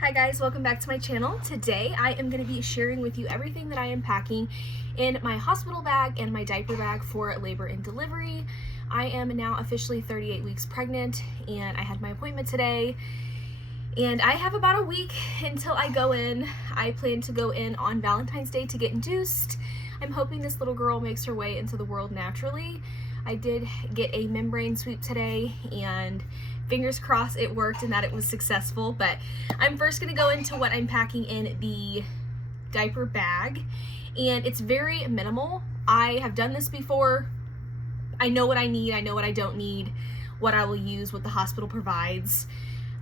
Hi guys, welcome back to my channel. Today I am going to be sharing with you everything that I am packing in my hospital bag and my diaper bag for labor and delivery. I am now officially 38 weeks pregnant and I had my appointment today and I have about a week until I go in. I plan to go in on Valentine's Day to get induced. I'm hoping this little girl makes her way into the world naturally. I did get a membrane sweep today and fingers crossed it worked and that it was successful, but I'm first going to go into what I'm packing in the diaper bag, and it's very minimal. I have done this before. I know what I need, I know what I don't need, what I will use, what the hospital provides.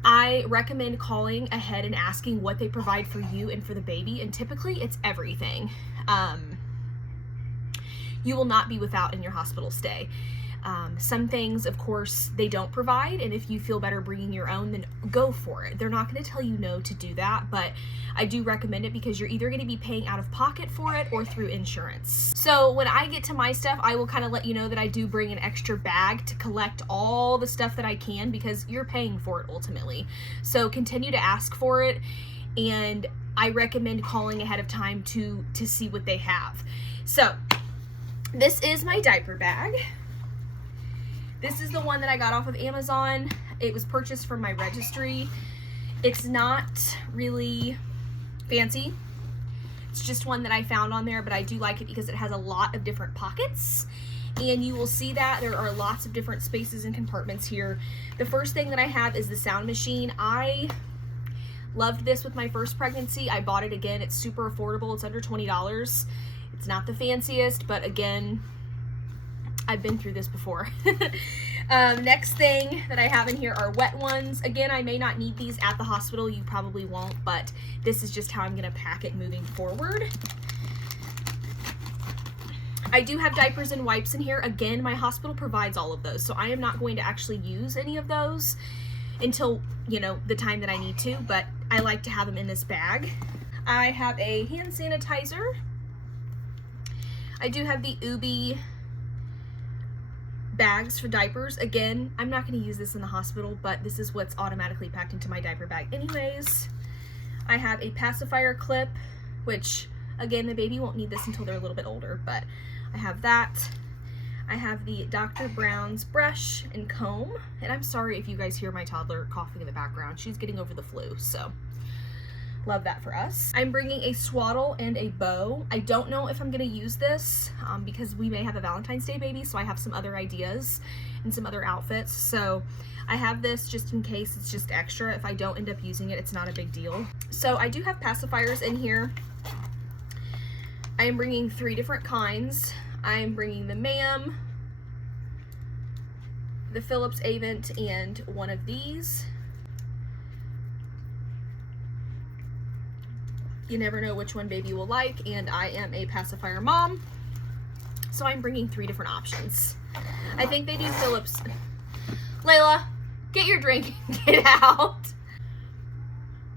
I recommend calling ahead and asking what they provide for you and for the baby, and typically it's everything. You will not be without in your hospital stay. Some things, of course, they don't provide, and if you feel better bringing your own, then go for it. They're not going to tell you no to do that, but I do recommend it because you're either going to be paying out of pocket for it or through insurance. So when I get to my stuff, I will kind of let you know that I do bring an extra bag to collect all the stuff that I can because you're paying for it ultimately. So continue to ask for it, and I recommend calling ahead of time to see what they have. So this is my diaper bag. This is the one that I got off of Amazon. It was purchased from my registry. It's not really fancy. It's just one that I found on there, but I do like it because it has a lot of different pockets. And you will see that there are lots of different spaces and compartments here. The first thing that I have is the sound machine. I loved this with my first pregnancy. I bought it again. It's super affordable. It's under $20. It's not the fanciest, but again, I've been through this before. Next thing that I have in here are wet ones. Again, I may not need these at the hospital. You probably won't, but this is just how I'm going to pack it moving forward. I do have diapers and wipes in here. Again, my hospital provides all of those, so I am not going to actually use any of those until, you know, the time that I need to, but I like to have them in this bag. I have a hand sanitizer. I do have the Ubi bags for diapers. Again, I'm not going to use this in the hospital, but this is what's automatically packed into my diaper bag anyways. I have a pacifier clip, which again, the baby won't need this until they're a little bit older, but I have that. I have the Dr. Brown's brush and comb, and I'm sorry if you guys hear my toddler coughing in the background. She's getting over the flu, so love that for us. I'm bringing a swaddle and a bow. I don't know if I'm going to use this because we may have a Valentine's Day baby, so I have some other ideas and some other outfits. So I have this just in case. It's just extra. If I don't end up using it, it's not a big deal. So I do have pacifiers in here. I am bringing 3 different kinds. I am bringing the MAM, the Philips Avent, and one of these. You never know which one baby will like, and I am a pacifier mom, so I'm bringing 3 different options. I think they do Philips. Layla, get your drink and get out.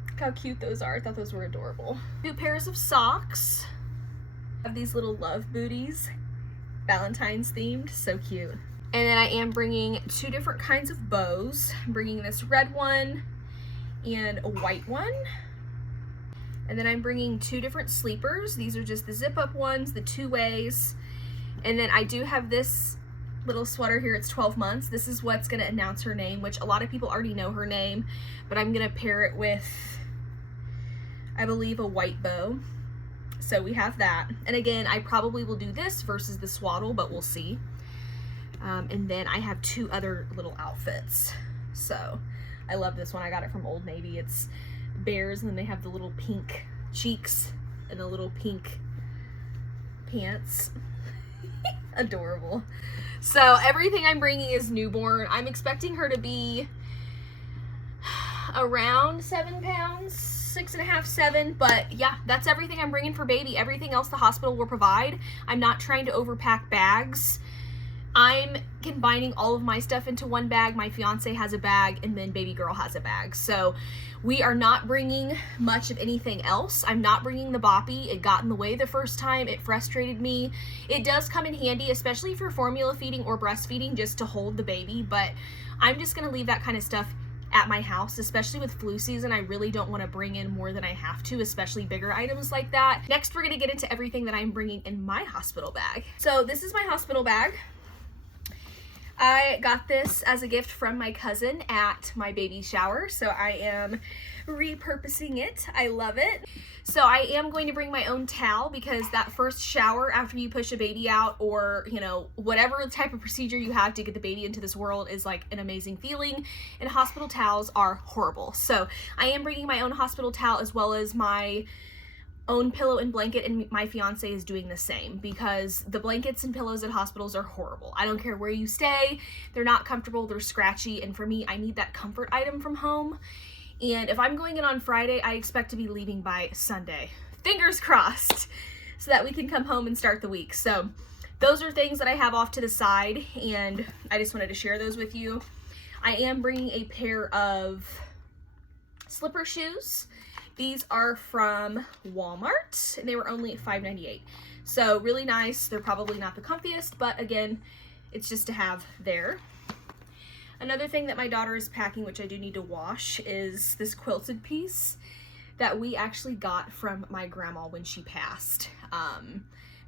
Look how cute those are. I thought those were adorable. 2 pairs of socks. I have these little love booties, Valentine's themed, so cute. And then I am bringing 2 different kinds of bows. I'm bringing this red one and a white one. And then I'm bringing 2 different sleepers. These are just the zip up ones, the 2-ways. And then I do have this little sweater here. It's 12 months. This is what's going to announce her name, which a lot of people already know her name, but I'm going to pair it with, I believe, a white bow. So we have that. And again, I probably will do this versus the swaddle, but we'll see. And then I have 2 other little outfits. So I love this one. I got it from Old Navy. It's bears, and then they have the little pink cheeks and the little pink pants. Adorable. So everything I'm bringing is newborn. I'm expecting her to be around 7 pounds, 6.5, 7, but yeah, that's everything I'm bringing for baby. Everything else the hospital will provide. I'm not trying to overpack bags. I'm combining all of my stuff into one bag. My fiance has a bag, and then baby girl has a bag. So we are not bringing much of anything else. I'm not bringing the boppy. It got in the way the first time. It frustrated me. It does come in handy, especially for formula feeding or breastfeeding, just to hold the baby, but I'm just gonna leave that kind of stuff at my house, especially with flu season. I really don't want to bring in more than I have to, especially bigger items like that. Next, we're gonna get into everything that I'm bringing in my hospital bag. So this is my hospital bag. I got this as a gift from my cousin at my baby shower, so I am repurposing it. I love it. So I am going to bring my own towel, because that first shower after you push a baby out, or you know, whatever type of procedure you have to get the baby into this world, is like an amazing feeling, and hospital towels are horrible. So I am bringing my own hospital towel, as well as my own pillow and blanket, and my fiance is doing the same, because the blankets and pillows at hospitals are horrible. I don't care where you stay, they're not comfortable, they're scratchy, and for me, I need that comfort item from home. And if I'm going in on Friday, I expect to be leaving by Sunday. Fingers crossed, so that we can come home and start the week. So those are things that I have off to the side, and I just wanted to share those with you. I am bringing a pair of slipper shoes. These are from Walmart, and they were only $5.98. So really nice. They're probably not the comfiest, but again, it's just to have there. Another thing that my daughter is packing, which I do need to wash, is this quilted piece that we actually got from my grandma when she passed.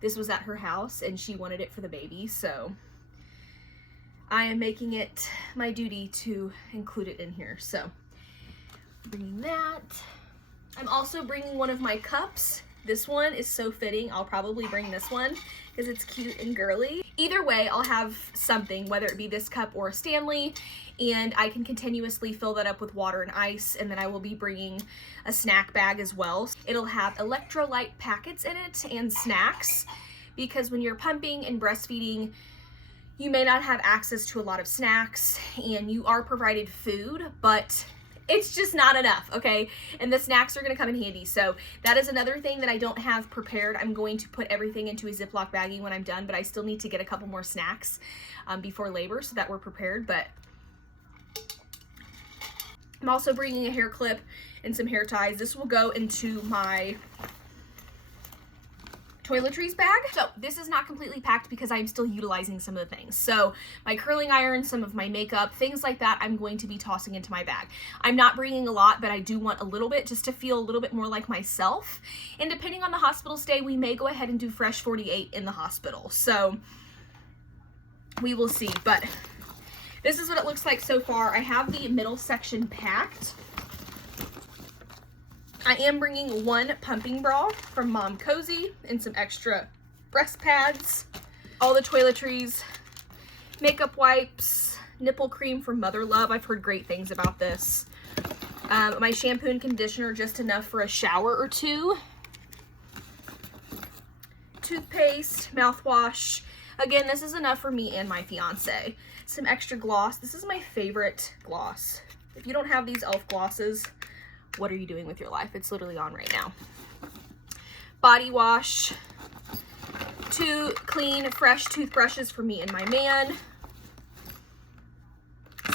This was at her house, and she wanted it for the baby, so I am making it my duty to include it in here. So bringing that. I'm also bringing one of my cups. This one is so fitting. I'll probably bring this one because it's cute and girly. Either way, I'll have something, whether it be this cup or a Stanley, and I can continuously fill that up with water and ice, and then I will be bringing a snack bag as well. It'll have electrolyte packets in it and snacks, because when you're pumping and breastfeeding, you may not have access to a lot of snacks, and you are provided food, but it's just not enough, okay? And the snacks are gonna come in handy. So that is another thing that I don't have prepared. I'm going to put everything into a Ziploc baggie when I'm done, but I still need to get a couple more snacks before labor so that we're prepared. But I'm also bringing a hair clip and some hair ties. This will go into my toiletries bag. So this is not completely packed because I'm still utilizing some of the things. So my curling iron, some of my makeup, things like that, I'm going to be tossing into my bag. I'm not bringing a lot, but I do want a little bit just to feel a little bit more like myself. And depending on the hospital stay, we may go ahead and do Fresh 48 in the hospital. So we will see, but this is what it looks like so far. I have the middle section packed. I am bringing one pumping bra from Mom Cozy and some extra breast pads, all the toiletries, makeup wipes, nipple cream from Mother Love. I've heard great things about this. My shampoo and conditioner, just enough for a shower or two. Toothpaste, mouthwash. Again, this is enough for me and my fiance. Some extra gloss. This is my favorite gloss. If you don't have these e.l.f. glosses, what are you doing with your life? It's literally on right now. Body wash, 2 clean, fresh toothbrushes for me and my man.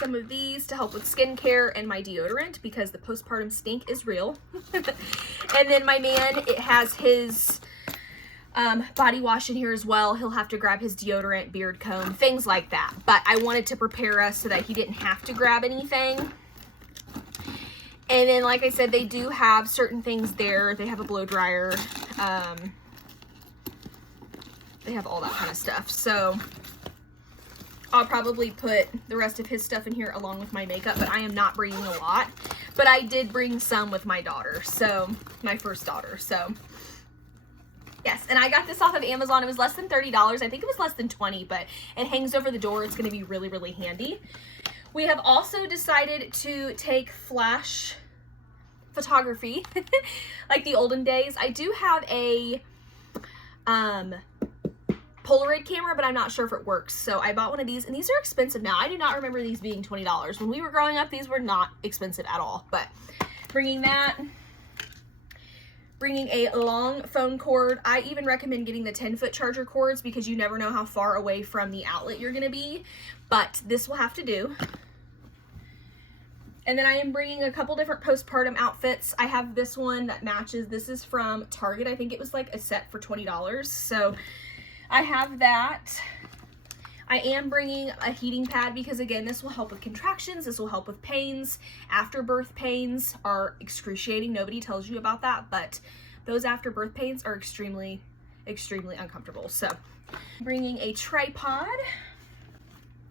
Some of these to help with skincare, and my deodorant because the postpartum stink is real. And then my man, it has his body wash in here as well. He'll have to grab his deodorant, beard comb, things like that. But I wanted to prepare us so that he didn't have to grab anything. And then, like I said, they do have certain things there. They have a blow dryer. They have all that kind of stuff. So I'll probably put the rest of his stuff in here along with my makeup, but I am not bringing a lot. But I did bring some with my daughter, so my first daughter. So yes, and I got this off of Amazon. It was less than $30. I think it was less than $20, but it hangs over the door. It's going to be really, really handy. We have also decided to take flash photography like the olden days. I do have a Polaroid camera, but I'm not sure if it works. So I bought one of these, and these are expensive now. I do not remember these being $20. When we were growing up, these were not expensive at all. But bringing that, bringing a long phone cord. I even recommend getting the 10-foot charger cords because you never know how far away from the outlet you're going to be. But this will have to do. And then I am bringing a couple different postpartum outfits. I have this one that matches. This is from Target. I think it was like a set for $20. So I have that. I am bringing a heating pad because, again, this will help with contractions. This will help with pains. After birth pains are excruciating. Nobody tells you about that, but those after birth pains are extremely, extremely uncomfortable. So bringing a tripod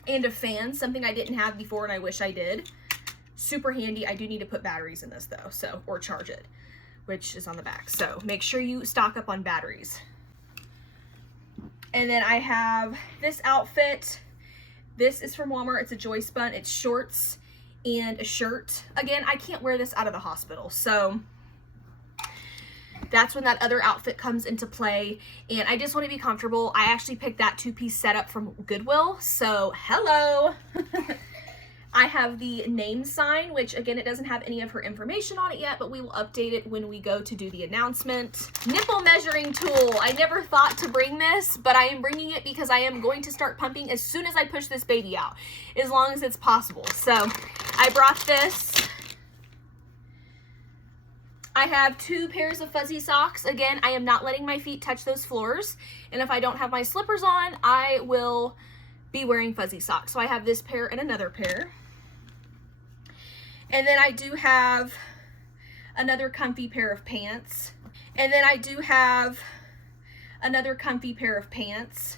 and a fan, something I didn't have before and I wish I did. Super handy. I do need to put batteries in this though, so, or charge it, which is on the back. So make sure you stock up on batteries. And then I have this outfit. This is from Walmart. It's a joist bun. It's shorts and a shirt. Again, I can't wear this out of the hospital, so that's when that other outfit comes into play. And I just want to be comfortable. I actually picked that 2-piece setup from Goodwill, so hello. I have the name sign, which again, it doesn't have any of her information on it yet, but we will update it when we go to do the announcement. Nipple measuring tool. I never thought to bring this, but I am bringing it because I am going to start pumping as soon as I push this baby out, as long as it's possible. So I brought this. I have 2 pairs of fuzzy socks. Again, I am not letting my feet touch those floors. And if I don't have my slippers on, I will be wearing fuzzy socks. So I have this pair and another pair. And then I do have another comfy pair of pants. And then I do have another comfy pair of pants.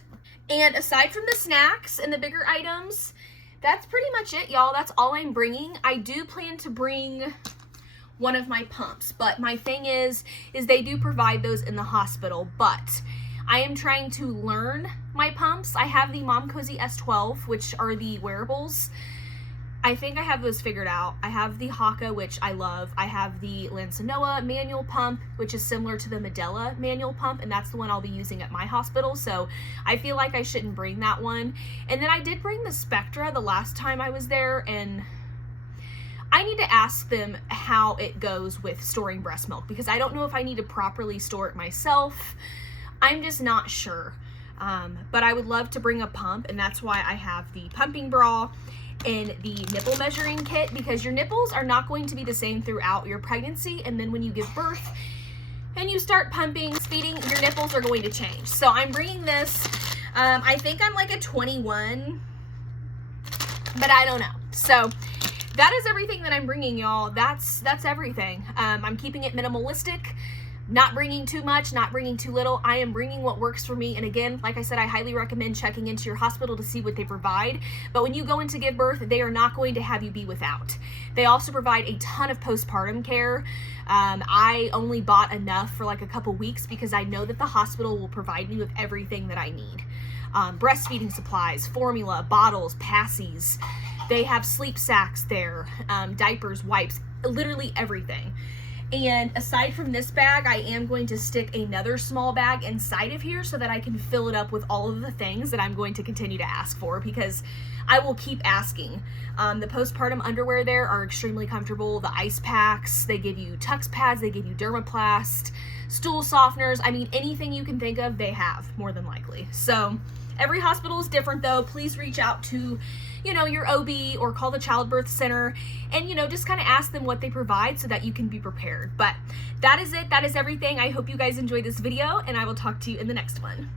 And aside from the snacks and the bigger items, that's pretty much it, y'all. That's all I'm bringing. I do plan to bring one of my pumps, but my thing is they do provide those in the hospital, but I am trying to learn my pumps. I have the Mom Cozy S12, which are the wearables. I think I have those figured out. I have the Xoxo, which I love. I have the Lansanoa manual pump, which is similar to the Medela manual pump, and that's the one I'll be using at my hospital, so I feel like I shouldn't bring that one. And then I did bring the Spectra the last time I was there, and I need to ask them how it goes with storing breast milk, because I don't know if I need to properly store it myself. I'm just not sure. But I would love to bring a pump, and that's why I have the pumping bra and the nipple measuring kit, because your nipples are not going to be the same throughout your pregnancy, and then when you give birth and you start pumping, feeding, your nipples are going to change. So I'm bringing this. I think I'm like a 21, but I don't know. So that is everything that I'm bringing, y'all. That's everything. I'm keeping it minimalistic. Not bringing too much, not bringing too little. I am bringing what works for me. And again, like I said, I highly recommend checking into your hospital to see what they provide. But when you go in to give birth, they are not going to have you be without. They also provide a ton of postpartum care. I only bought enough for like a couple weeks because I know that the hospital will provide me with everything that I need. Breastfeeding supplies, formula, bottles, passies. They have sleep sacks there, diapers, wipes, literally everything. And aside from this bag, I am going to stick another small bag inside of here so that I can fill it up with all of the things that I'm going to continue to ask for, because I will keep asking. The postpartum underwear there are extremely comfortable. The ice packs, they give you Tux pads, they give you Dermaplast, stool softeners. I mean, anything you can think of, they have, more than likely. So every hospital is different though. Please reach out to, your OB or call the childbirth center and, just kind of ask them what they provide so that you can be prepared. But that is it. That is everything. I hope you guys enjoyed this video, and I will talk to you in the next one.